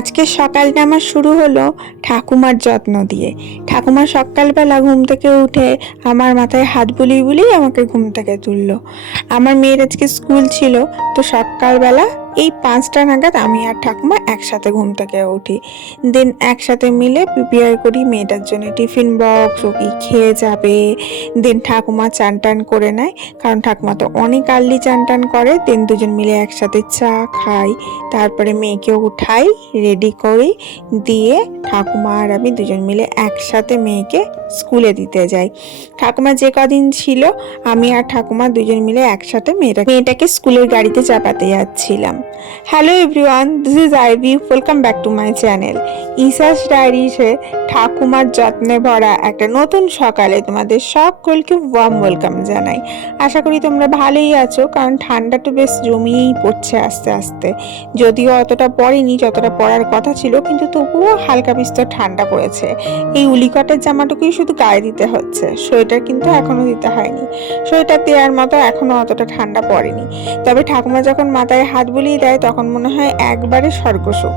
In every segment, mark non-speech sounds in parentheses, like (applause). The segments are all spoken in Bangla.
আজকের সকালটা আমার শুরু হলো ঠাকুমার যত্ন দিয়ে। ঠাকুমা সকালবেলা ঘুম থেকে উঠে আমার মাথায় হাত বুলিয়ে বুলিয়ে আমাকে ঘুম থেকে তুললো। আমার মেয়ের আজকে স্কুল ছিল, তো সকালবেলা এই পাঁচটা নাগাদ আমি আর ঠাকুমা একসাথে ঘুম থেকে উঠি। দেন একসাথে মিলে প্রিপেয়ার করি মেয়েটার জন্য টিফিন বক্স ও কি খেয়ে যাবে। দেন ঠাকুমা চান টান করে নেয়, কারণ ঠাকুমা তো অনেক আর্লি চান টান করে। দেন দুজন মিলে একসাথে চা খাই, তারপরে মেয়েকে উঠাই রেডি করি। দিয়ে ঠাকুমা আর আমি দুজন মিলে একসাথে মেয়েকে স্কুলে দিতে যাই। ঠাকুমা যে কদিন ছিল, আমি আর ঠাকুমা দুজন মিলে একসাথে মেয়েটা মেয়েটাকে স্কুলের গাড়িতে চাপাতে যাচ্ছিলাম। Hello everyone this is Ivy welcome back to my channel ইসাস ডায়েরিসে ঠাকুমার যত্নে ভরা একটা নতুন সকালে তোমাদের সকলকে ওয়ার্ম ওয়েলকাম জানাই। আশা করি তোমরা ভালোই আছো, কারণ ঠান্ডা তো বেশ জমিয়েই পড়ছে আস্তে আস্তে। যদিও অতটা পড়েনি, যতটা পড়ার কথা ছিল, কিন্তু তবুও হালকা বিস্তর ঠান্ডা পড়েছে। এই উলিকটের জামাটুকুই শুধু গায়ে দিতে হচ্ছে, সোয়েটার কিন্তু এখনও দিতে হয়নি। সোয়েটার দেওয়ার মতো এখনও অতটা ঠান্ডা পড়েনি। তবে ঠাকুমা যখন মাথায় হাত বুলিয়ে দেয়, তখন মনে হয় একবারে স্বর্গসুখ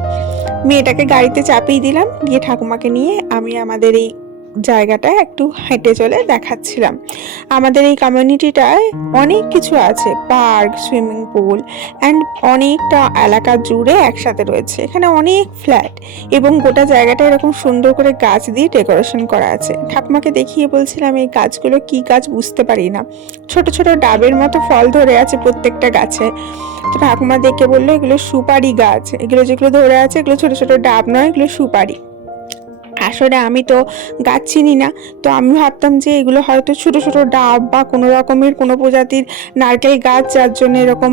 মেয়েটাকে গাড়িতে চাপিয়ে দিলাম, গিয়ে ঠাকুমাকে নিয়ে আমি আমাদের এই জায়গাটায় একটু হেঁটে চলে দেখাচ্ছিলাম। আমাদের এই কমিউনিটিটায় অনেক কিছু আছে পার্ক সুইমিং পুল অ্যান্ড অনেকটা এলাকা জুড়ে একসাথে রয়েছে। এখানে অনেক ফ্ল্যাট এবং গোটা জায়গাটা এরকম সুন্দর করে গাছ দিয়ে ডেকোরেশন করা আছে। ঠাকুমাকে দেখিয়ে বলছিলাম, এই গাছগুলো কি গাছ বুঝতে পারি না। ছোট ছোট ডাবের মতো ফল ধরে আছে প্রত্যেকটা গাছে। তো ঠাকুমা দেখে বলল, এগুলো সুপারি গাছ। এগুলো যেগুলো ধরে আছে, এগুলো ছোট ছোট ডাব নয়, এগুলো সুপারি। আসলে আমি তো গাছ চিনি না, তো আমি ভাবতাম যে এগুলো হয়তো ছোট ছোট ডাব বা কোনো রকমের কোনো প্রজাতির নারকেল গাছ, যার জন্য এরকম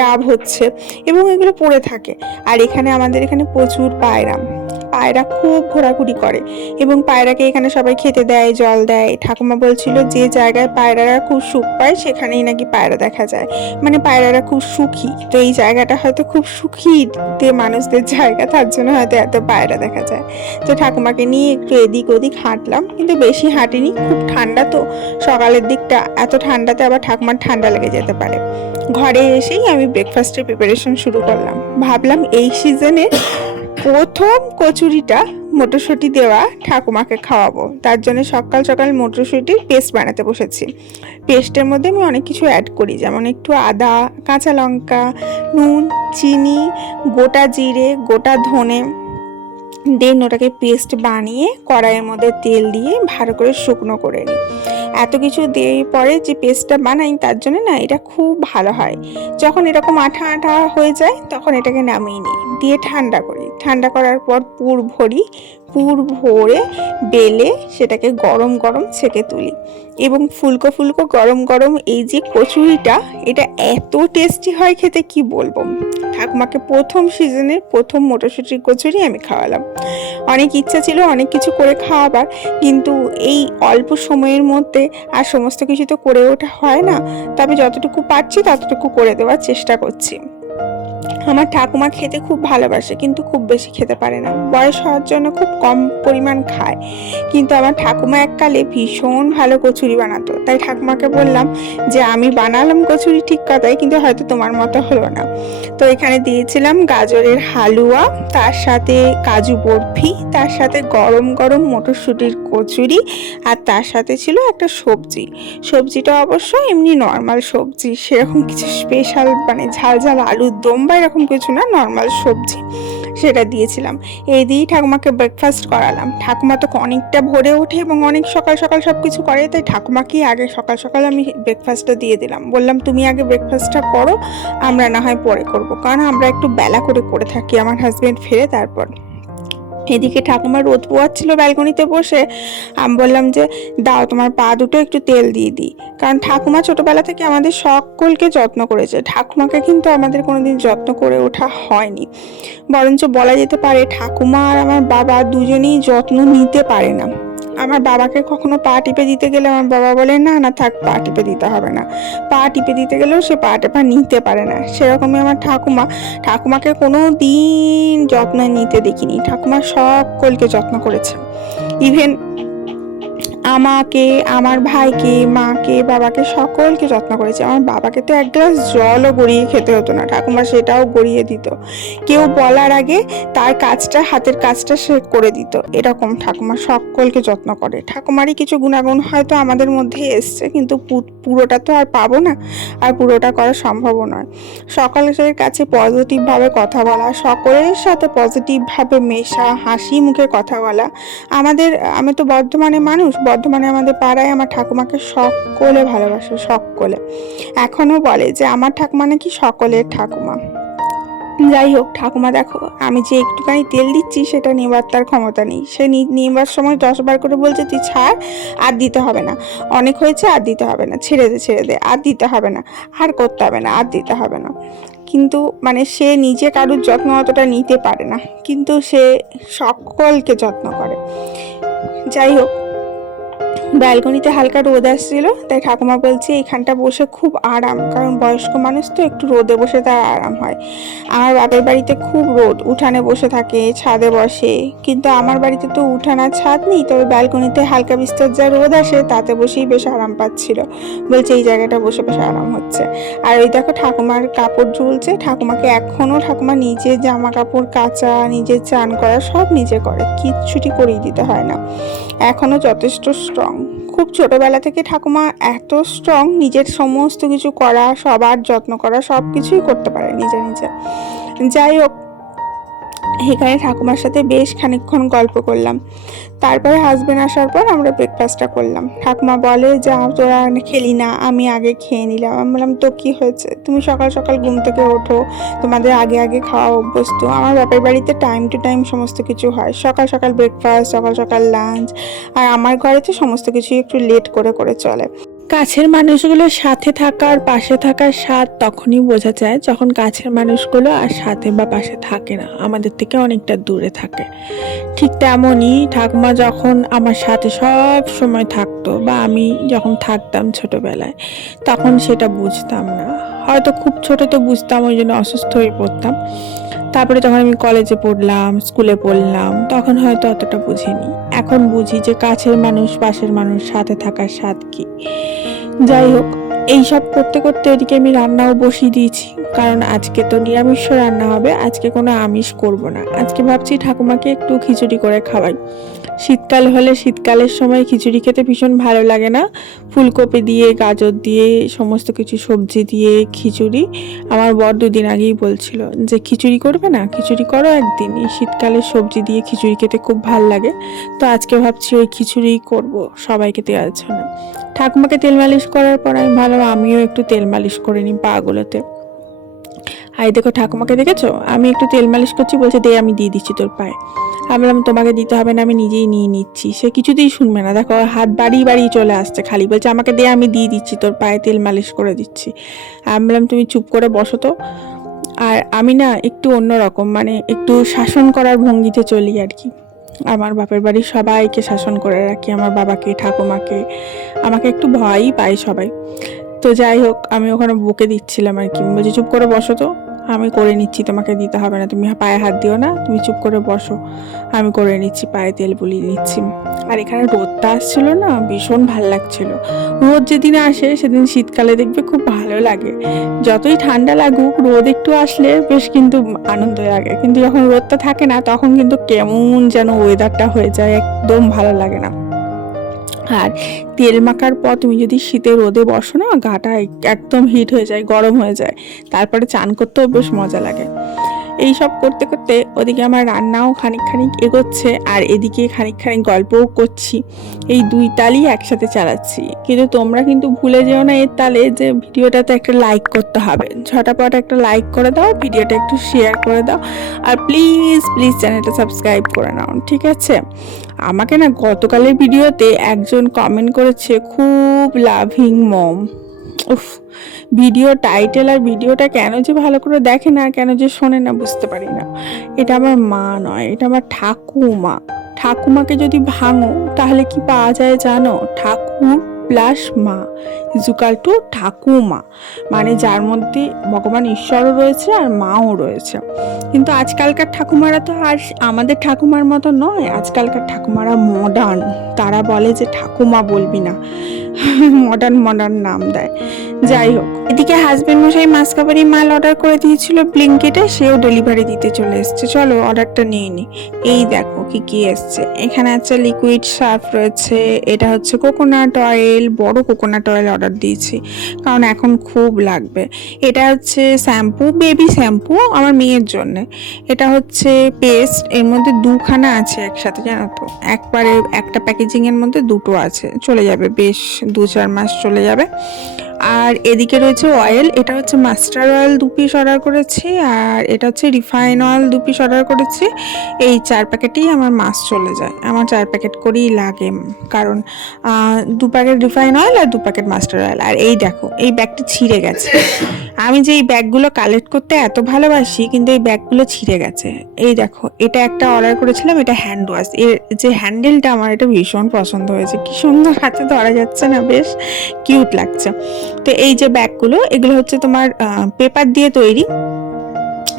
ডাব হচ্ছে এবং এগুলো পড়ে থাকে। আর এখানে আমাদের এখানে প্রচুর পায়রা পায়রা খুব ঘোরাঘুরি করে এবং পায়রাকে এখানে সবাই খেতে দেয়, জল দেয়। ঠাকুমা বলছিল যে জায়গায় পায়রারা খুব সুখ পায়, সেখানেই নাকি পায়রা দেখা যায়। মানে পায়রারা খুব সুখী। তো এই জায়গাটা হয়তো খুব সুখী তে মানুষদের জায়গা, তার জন্য হয়তো এত পায়রা দেখা যায়। তো ঠাকুমাকে নিয়ে একটু এদিক ওদিক হাঁটলাম, কিন্তু বেশি হাঁটিনি, খুব ঠান্ডা তো। সকালের দিকটা এত ঠান্ডাতে আবার ঠাকুমার ঠান্ডা লেগে যেতে পারে। ঘরে এসেই আমি ব্রেকফাস্টের প্রিপারেশন শুরু করলাম। ভাবলাম এই সিজনে প্রথম কচুরিটা মটরশুঁটি দেওয়া ঠাকুমাকে খাওয়াবো। তার জন্য সকাল সকাল মটরশুঁটির পেস্ট বানাতে বসেছি। পেস্টের মধ্যে আমি অনেক কিছু অ্যাড করি, যেমন একটু আদা, কাঁচা লঙ্কা, নুন, চিনি, গোটা জিরে, গোটা ধনে দেন ওটাকে পেস্ট বানিয়ে কড়াইয়ের মধ্যে তেল দিয়ে ভালো করে শুকনো করে নিই। এত কিছু দিয়ে পরে যে পেস্টটা বানাই তার জন্য না এটা খুব ভালো হয়। যখন এরকম আঠা আঠা হয়ে যায় তখন এটাকে নামিয়ে নিই। দিয়ে ঠান্ডা করি। ঠান্ডা করার পর পুর ভরি পুর ভরে বেলে সেটাকে গরম গরম ছেঁকে তুলি। এবং ফুলকো ফুলকো গরম গরম এই যে কচুরিটা, এটা এত টেস্টি হয় খেতে, কি বলব? ঠাকুমাকে প্রথম সিজনের প্রথম মটরশুঁটির কচুরি আমি খাওয়ালাম। অনেক ইচ্ছা ছিল, অনেক কিছু করে খাওয়াবার, কিন্তু এই অল্প সময়ের মধ্যে আর সমস্ত কিছু তো করে ওঠা হয় না। তবে যতটুকু পারছি, ততটুকু করে দেওয়ার চেষ্টা করছি। আমার ঠাকুমা খেতে খুব ভালোবাসে, কিন্তু খুব বেশি খেতে পারে না। বয়স হওয়ার জন্য খুব কম পরিমাণ খায়। কিন্তু আমার ঠাকুমা এককালে ভীষণ ভালো কচুরি বানাতো। তাই ঠাকুমাকে বললাম যে, আমি বানালাম কচুরি ঠিক কথাই, কিন্তু হয়তো তোমার মতো হলো না। তো এখানে দিয়েছিলাম গাজরের হালুয়া, তার সাথে কাজু বরফি, তার সাথে গরম গরম মটরশুঁটির কচুরি, আর তার সাথে ছিল একটা সবজি। সবজিটা অবশ্য এমনি নর্মাল সবজি, সেরকম কিছু স্পেশাল মানে ঝাল ঝাল আলুর দম বা এরকম কিছু না নর্মাল সবজি সেটা দিয়েছিলাম। এই দিয়েই ঠাকুমাকে ব্রেকফাস্ট করালাম। ঠাকুমা তো অনেকটা ভরে ওঠে এবং অনেক সকাল সকাল সব কিছু করে, তাই ঠাকুমাকেই আগে সকাল সকাল আমি ব্রেকফাস্টটা দিয়ে দিলাম। বললাম, তুমি আগে ব্রেকফাস্টটা করো, আমরা না হয় পরে করব। কারণ আমরা একটু বেলা করে করে থাকি, আমার হাজব্যান্ড ফিরে তারপর। এদিকে ঠাকুমা রোদ পোয়াচ্ছিল ব্যালকনিতে বসে, আমি বললাম যে, দাও তোমার পা দুটো একটু তেল দিয়ে দিই। কারণ ঠাকুমা ছোটোবেলা থেকে আমাদের সকলকে যত্ন করেছে। ঠাকুমাকে কিন্তু আমাদের কোনোদিন যত্ন করে ওঠা হয়নি। বরঞ্চ বলা যেতে পারে ঠাকুমা আর আমার বাবা দুজনেই যত্ন নিতে পারে না। আমার বাবাকে কখনো পা টিপে দিতে গেলে আমার বাবা বলে, না না, থাক, পা টিপে দিতে হবে না। পা টিপে দিতে গেলেও সে পা টেপা নিতে পারে না। সেরকমই আমার ঠাকুমা। ঠাকুমাকে কোনো দিন যত্ন নিতে দেখিনি। ঠাকুমা সকলকে যত্ন করেছে। ইভেন আমাকে, আমার ভাইকে, মাকে, বাবাকে সকলকে যত্ন করেছে। আমার বাবাকে তো এক গ্লাস জলও গড়িয়ে খেতে হতো না। ঠাকুমা সেটাও গড়িয়ে দিত। কেউ বলার আগে তার কাজটা, হাতের কাজটা সে করে দিত। এরকম ঠাকুমা সকলকে যত্ন করে। ঠাকুমারই কিছু গুণাগুণ হয়তো আমাদের মধ্যে এসছে, কিন্তু পুরোটা তো আর পাবো না। আর পুরোটা করা সম্ভবও নয়। সকলের কাছে পজিটিভভাবে কথা বলা, সকলের সাথে পজিটিভভাবে মেশা, হাসি মুখে কথা বলা, আমাদের, আমি তো বর্ধমানে মানুষ বর্ধমানে আমাদের পাড়ায় আমার ঠাকুমাকে সকলে ভালোবাসে, সকলে। এখনও বলে যে আমার ঠাকুমা নাকি সকলের ঠাকুমা। যাই হোক, ঠাকুমা দেখো, আমি যে একটুখানি তেল দিচ্ছি সেটা নেবার তার ক্ষমতা নেই। সে নেবার সময় দশ বার করে বলছে, তুই ছাড়, আর দিতে হবে না। অনেক হয়েছে, আর দিতে হবে না। ছেড়ে দে ছেড়ে দে, আর দিতে হবে না। আর করতে হবে না, আর দিতে হবে না। কিন্তু মানে সে নিজে কারুর যত্ন অতটা নিতে পারে না। কিন্তু সে সকলকে যত্ন করে। যাই হোক ব্যালকনিতে হালকা রোদ আসছিল, তাই ঠাকুমা বলছে এখানটা বসে খুব আরাম, কারণ বয়স্ক মানুষ তো একটু রোদে বসে তার আরাম হয়। আমার বাপের বাড়িতে খুব রোদ, উঠানে বসে থাকে, ছাদে বসে। কিন্তু আমার বাড়িতে তো উঠান আর ছাদ নেই, তবে ব্যালকনিতে হালকা বিস্তর যা রোদ আসে, তাতে বসেই বেশ আরাম পাচ্ছিল। বলছে, এই জায়গাটা বসে বেশ আরাম হচ্ছে। আর ওই দেখো ঠাকুমার কাপড় ঝুলছে, ঠাকুমাকে এখনও ঠাকুমা নিজে জামা কাপড় কাচা, নিজে চান করা, সব নিজে করে, কিচ্ছুটি করিয়ে দিতে হয় না। এখনও যথেষ্ট স্ট্রং খুব ছোটবেলা থেকে ঠাকুমা এত স্ট্রং নিজের সমস্ত কিছু করা, সবার যত্ন করা সব কিছুই করতে পারে নিজে নিজে। যাই হোক এখানে ঠাকুমার সাথে বেশ খানিকক্ষণ গল্প করলাম। তারপরে হাজবেন্ড আসার পর আমরা ব্রেকফাস্টটা করলাম। ঠাকুমা বলে, যে, তোরা খেলি না, আমি আগে খেয়ে নিলাম। আমি বললাম, তো কী হয়েছে? তুমি সকাল সকাল ঘুম থেকে ওঠো, তোমাদের আগে আগে খাওয়া অভ্যস্ত। আমার বাপের বাড়িতে টাইম টু টাইম সমস্ত কিছু হয়। সকাল সকাল ব্রেকফাস্ট সকাল সকাল লাঞ্চ আর আমার ঘরে তো সমস্ত কিছু একটু লেট করে করে চলে। কাছের মানুষগুলোর সাথে থাকার পাশে থাকার স্বাদ তখনই বোঝা যায় যখন কাছের মানুষগুলো আর সাথে বা পাশে থাকে না। আমাদের থেকে অনেকটা দূরে থাকে। ঠিক তেমনই ঠাকুমা যখন আমার সাথে সব সময় থাকতো বা আমি যখন থাকতাম ছোটবেলায়, তখন সেটা বুঝতাম না। হয়তো খুব ছোট তো বুঝতাম, ওই জন্য অসুস্থ হয়ে পড়তাম। তারপরে যখন আমি কলেজে পড়লাম স্কুলে পড়লাম, তখন হয়তো অতটা বুঝিনি। এখন বুঝি যে কাছের মানুষ, পাশের মানুষ, সাথে থাকার স্বাদ কি। যাই হোক এইসব করতে করতে ওদিকে আমি রান্নাও বসিয়ে দিয়েছি। কারণ আজকে তো নিরামিষ রান্না হবে, আজকে কোনো আমিষ করব না। আজকে ভাবছি ঠাকুমাকে একটু খিচুড়ি করে খাওয়াই। শীতকাল হলে শীতকালের সময় খিচুড়ি খেতে ভীষণ ভালো লাগে না। ফুলকপি দিয়ে, গাজর দিয়ে, সমস্ত কিছু সবজি দিয়ে খিচুড়ি। আমার বর দুদিন আগেই বলছিল যে, খিচুড়ি করবে না? খিচুড়ি করো একদিন। এই শীতকালে সবজি দিয়ে খিচুড়ি খেতে খুব ভালো লাগে। তো আজকে ভাবছি ওই খিচুড়িই করব, সবাইকে দেওয়ার জন্য। ঠাকুমাকে তেল মালিশ করার পর আমি ভালো, আমিও একটু তেল মালিশ করে নিই পাগুলোতে। আই দেখো ঠাকুমাকে দেখেছ? আমি একটু তেল মালিশ করছি, বলছে দে আমি দিয়ে দিচ্ছি তোর পায়ে। আমি বললাম, তোমাকে দিতে হবে না, আমি নিজেই নিয়ে নিচ্ছি। সে কিছুতেই শুনবে না। দেখো, হাত বাড়িয়ে বাড়িয়ে চলে আসছে খালি। বলছে, আমাকে দে, আমি দিয়ে দিচ্ছি তোর পায়ে, তেল মালিশ করে দিচ্ছি। আমি বললাম, তুমি চুপ করে বসো তো। আর আমি না একটু অন্যরকম মানে একটু শাসন করার ভঙ্গিতে চলি আর কি। আমার বাপের বাড়ির সবাইকে শাসন করে রাখি, আমার বাবাকে, ঠাকুমাকে। আমাকে একটু ভয়ই পায় সবাই। তো যাই হোক, আমি ওখানে বকে দিচ্ছিলাম আর কি। বলছি, চুপ করে বসো তো। আমি করে নিচ্ছি, তোমাকে দিতে হবে না। তুমি পায়ে হাত দিও না, তুমি চুপ করে বসো। আমি করে নিচ্ছি, পায়ে তেল বুলিয়ে নিচ্ছি আর এখানে রোদটা আসছিল না, ভীষণ ভালো লাগছিল। রোদ যেদিন আসে, সেদিন শীতকালে দেখবে খুব ভালো লাগে। যতই ঠান্ডা লাগুক, রোদ একটু আসলে বেশ কিন্তু আনন্দ লাগে। কিন্তু যখন রোদটা থাকে না, তখন কিন্তু কেমন যেন ওয়েদারটা হয়ে যায়, একদম ভালো লাগে না। আর তেল মাখার পর তুমি যদি শীতে রোদে বসো না, গাটা একদম হিট হয়ে যায়, গরম হয়ে যায়। তারপরে চান করতেও বেশ মজা লাগে। এই সব করতে করতে ওদিকে আমার রান্নাও খানিক খানিক এগোচ্ছে আর এদিকে খানিক খানিক গল্পও করছি। এই দুই তালই একসাথে চালাচ্ছি। কিন্তু তোমরা কিন্তু ভুলে যেও না এর তালে যে ভিডিওটাতে একটা লাইক করতে হবে। ঝটাপট একটা লাইক করে দাও, ভিডিওটা একটু শেয়ার করে দাও আর প্লিজ প্লিজ চ্যানেলটা সাবস্ক্রাইব করে নাও, ঠিক আছে? আমাকে না গতকালের ভিডিওতে একজন কমেন্ট করেছে, খুব লাভিং মম উফ, ভিডিও টাইটেল আর ভিডিওটা কেন যে ভালো করে দেখে না, কেন যে শোনে না বুঝতে পারি না। এটা আমার মা নয়, এটা আমার ঠাকুমা। ঠাকুমাকে যদি ভাঙো, তাহলে কি পাওয়া যায় জানো? ঠাকুর প্লাস মা ইজুকাল টু ঠাকুমা। মানে যার মধ্যে ভগবান ঈশ্বরও রয়েছে আর মাও রয়েছে। কিন্তু আজকালকার ঠাকুমারা তো আর আমাদের ঠাকুমার মতো নয়, আজকালকার ঠাকুমারা মডার্ন তারা বলে যে ঠাকুমা বলবি না (laughs) মডার্ন মডার্ন নাম দেয়। যাই হোক, এদিকে হাজবেন্ড মশাই মাছ কাবারি মাল অর্ডার করে দিয়েছিল ব্লিঙ্কেটে সেও ডেলিভারি দিতে চলে এসছে। চলো অর্ডারটা নিয়ে নি। এই দেখো কি কি এসছে। এখানে আছে লিকুইড সার্ফ রয়েছে, এটা হচ্ছে কোকোনাট অয়েল বড় কোকোনাট অয়েল অর্ডার দিয়েছি, কারণ এখন খুব লাগবে। এটা হচ্ছে শ্যাম্পু বেবি শ্যাম্পু আমার মেয়ের জন্য। এটা হচ্ছে পেস্ট এর মধ্যে দুখানা আছে একসাথে, জানো তো? একবারে একটা প্যাকেজিংয়ের মধ্যে দুটো আছে। চলে যাবে, বেশ দু চার মাস চলে যাবে। আর এদিকে রয়েছে অয়েল এটা হচ্ছে মাস্টার অয়েল দু পিস অর্ডার করেছি, আর এটা হচ্ছে রিফাইন অয়েল দু পিস অর্ডার করেছি। এই চার প্যাকেটেই আমার মাস চলে যায়, আমার চার প্যাকেট করেই লাগে, কারণ দু প্যাকেট রিফাইন অয়েল আর দু প্যাকেট মাস্টার অয়েল আর এই দেখো, এই ব্যাগটা ছিঁড়ে গেছে। আমি যে এই ব্যাগগুলো কালেক্ট করতে এত ভালোবাসি, কিন্তু এই ব্যাগগুলো ছিঁড়ে গেছে। এই দেখো, এটা একটা অর্ডার করেছিলাম, এটা হ্যান্ড ওয়াশ এর যে হ্যান্ডেলটা আমার, এটা ভীষণ পছন্দ হয়েছে, কি সুন্দর হাতে ধরা যাচ্ছে না, বেশ কিউট লাগছে। তো এই যে ব্যাগগুলো, এগুলো হচ্ছে তোমার পেপার দিয়ে তৈরি।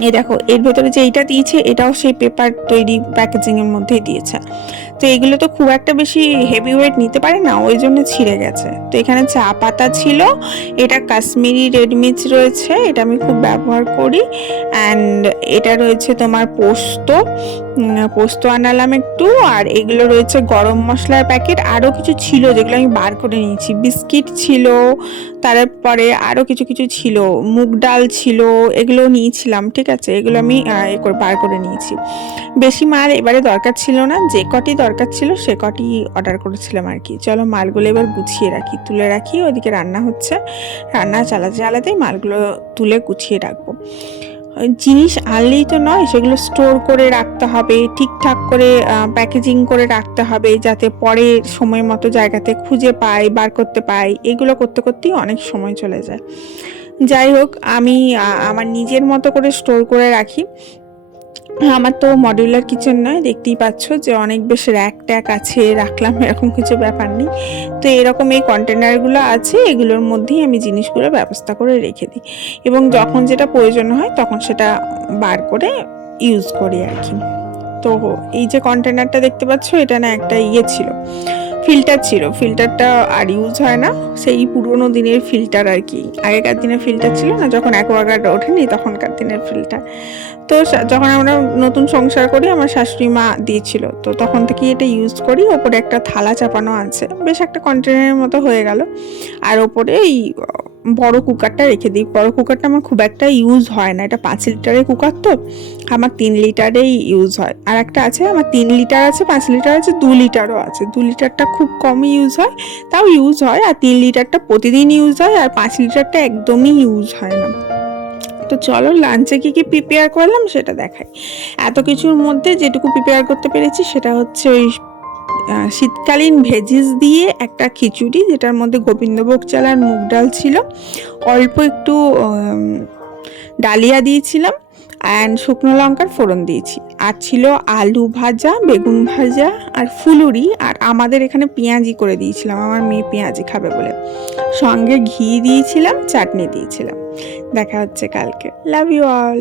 এই দেখো, এর ভেতরে যে এইটা দিয়েছে, এটাও সেই পেপার তৈরি প্যাকেজিং এর মধ্যেই দিয়েছে। তো এগুলো তো খুব একটা বেশি হেভি ওয়েট নিতে পারে না, ওই জন্য ছিঁড়ে গেছে। তো এখানে চা পাতা ছিল, এটা কাশ্মীরি রেড মির্চ রয়েছে, এটা আমি খুব ব্যবহার করি। অ্যান্ড এটা রয়েছে তোমার পোস্ত পোস্ত আনালাম একটু, আর এগুলো রয়েছে গরম মশলার প্যাকেট। আরও কিছু ছিল যেগুলো আমি বার করে নিয়েছি। বিস্কিট ছিল, তারপরে আরও কিছু কিছু ছিল। মুগ ডাল ছিল, এগুলো নিয়েছিলাম, ঠিক আছে? এগুলো আমি বার করে নিয়েছি। বেশি মাল এবারে দরকার ছিল না, যে কটি দরকার ছিল সে কটি অর্ডার করেছিলাম আর কি। চলো মালগুলো এবার গুছিয়ে রাখি, তুলে রাখি ওদিকে রান্না হচ্ছে। রান্না চালাতে চালাতেই মালগুলো তুলে গুছিয়ে রাখব। জিনিস আনলেই তো নয়, সেগুলো স্টোর করে রাখতে হবে, ঠিকঠাক করে প্যাকেজিং করে রাখতে হবে যাতে পরে সময় মতো জায়গাতে খুঁজে পাই, বার করতে পাই, এগুলো করতে করতেই অনেক সময় চলে যায়। যাই হোক, আমি আমার নিজের মতো করে স্টোর করে রাখি। আমার তো মডিউলার কিচেন নয়, দেখতেই পাচ্ছ যে অনেক বেশ র্যাক ট্যাক আছে, রাখলাম, এরকম কিছু ব্যাপার নেই। তো এরকম এই কন্টেনারগুলো আছে, এগুলোর মধ্যেই আমি জিনিসগুলো ব্যবস্থা করে রেখে দিই। এবং যখন যেটা প্রয়োজন হয়, তখন সেটা বার করে ইউজ করি আর কি। তো এই যে কন্টেনারটা দেখতে পাচ্ছ, এটা না একটা ইয়ে ছিল। ফিল্টার ছিল। ফিল্টারটা আর ইউজ হয় না। সেই পুরোনো দিনের ফিল্টার আর কি। আগেকার দিনের ফিল্টার ছিল না, যখন অ্যাকোয়াগার্ড ওঠেনি তখনকার দিনের ফিল্টার তো যখন আমরা নতুন সংসার করি, আমার শাশুড়ি মা দিয়েছিল। তো তখন থেকে এটা ইউজ করি। ওপরে একটা থালা চাপানো আছে। বেশ একটা কন্টেনারের মতো হয়ে গেল। আর ওপরে এই বড় কুকারটা রেখে দিই। বড় কুকারটা আমার খুব একটা ইউজ হয় না। এটা পাঁচ লিটারের কুকার তো, আমার তিন লিটারেই ইউজ হয়। আর একটা আছে, আমার তিন লিটার আছে, পাঁচ লিটার আছে, দু লিটারও আছে। দু লিটারটা খুব কম ইউজ হয়, তাও ইউজ হয়। আর তিন লিটারটা প্রতিদিন ইউজ হয়, আর পাঁচ লিটারটা একদমই ইউজ হয় না। তো চলো লাঞ্চে কী কী প্রিপেয়ার করলাম সেটা দেখাই। এত কিছুর মধ্যে যেটুকু প্রিপেয়ার করতে পেরেছি, সেটা হচ্ছে ওই শীতকালীন ভেজিস দিয়ে একটা খিচুড়ি, যেটার মধ্যে গোবিন্দভোগ চাল আর মুগ ডাল ছিল। অল্প একটু ডালিয়া দিয়েছিলাম অ্যান্ড শুকনো লঙ্কার ফোড়ন দিয়েছি। আর ছিল আলু ভাজা, বেগুন ভাজা আর ফুলুরি। আর আমাদের এখানে পেঁয়াজি করে দিয়েছিলাম, আমার মেয়ে পেঁয়াজি খাবে বলে। সঙ্গে ঘি দিয়েছিলাম, চাটনি দিয়েছিলাম। দেখা হচ্ছে কালকে। Love you all